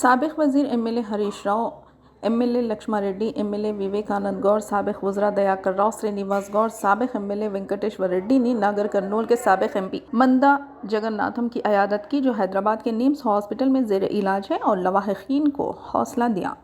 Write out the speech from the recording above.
साबिक़ वज़ीर MLA Harish Rao, MLA लक्ष्मारेड्डी, MLA Vivekananda Gaur, साबिक़ वज़रा Dayakar राव, Shrinivas Gaur, साबिक़ MLA Venkateshwara Reddy ने नागर कर्नूल के साबिक़ MP मंदा जगन्नाथम की अयादत की, जो हैदराबाद के निम्स हॉस्पिटल में ज़ेर इलाज है, और लवाहिकीन को हौसला दिया।